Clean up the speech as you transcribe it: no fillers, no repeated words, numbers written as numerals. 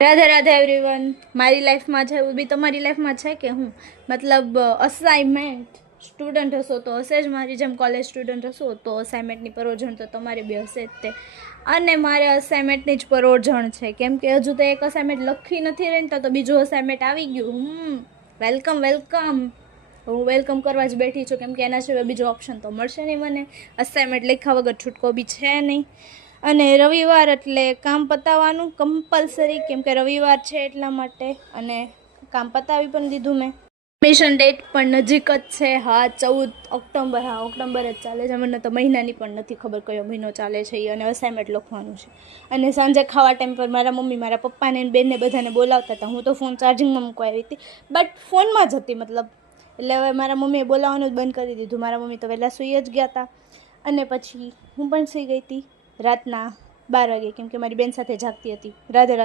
Radhe Radhe everyone. મારી લાઈફમાં છે એવું બી તમારી લાઈફમાં છે કે હું મતલબ અસાઇનમેન્ટ સ્ટુડન્ટ હશો તો હશે જ, મારી જેમ કોલેજ સ્ટુડન્ટ હશો તો અસાઇનમેન્ટની પરોજણ તો તમારે બી હશે જ તે. અને મારે અસાઇનમેન્ટની જ પરોજણ છે, કેમ કે હજુ તો એક અસાઇનમેન્ટ લખી નથી રહી તો બીજું અસાઇનમેન્ટ આવી ગયું. Welcome welcome. હું વેલકમ કરવા જ બેઠી છું, કેમ કે એના સિવાય બીજો ઓપ્શન તો મળશે નહીં મને. અસાઇનમેન્ટ લખ્યા વગર છૂટકો બી છે નહીં. અને રવિવાર એટલે કામ પતાવવાનું કમ્પલસરી, કેમ કે રવિવાર છે એટલા માટે. અને કામ પતાવી પણ દીધું મેં. એડમિશન ડેટ પણ નજીક જ છે. હા, 14 ઓક્ટોબર. હા, ઓક્ટોબર જ ચાલે છે. મને તો મહિનાની પણ નથી ખબર કયો મહિનો ચાલે છે. અને અસાઇનમેન્ટ લખવાનું છે. અને સાંજે ખાવા ટાઈમ પર મારા મમ્મી મારા પપ્પાને બેનને બધાને બોલાવતા હતા. હું તો ફોન ચાર્જિંગમાં મૂકવા આવી હતી, બટ ફોનમાં જ હતી મતલબ. એટલે હવે મારા મમ્મીએ બોલાવવાનું જ બંધ કરી દીધું. મારા મમ્મી તો વહેલા સૂઈ જ ગયા હતા. અને પછી હું પણ સૂઈ ગઈ હતી રાતના 12 વાગે, કેમ કે મારી બેન સાથે જાગતી હતી. રાધે રાધે.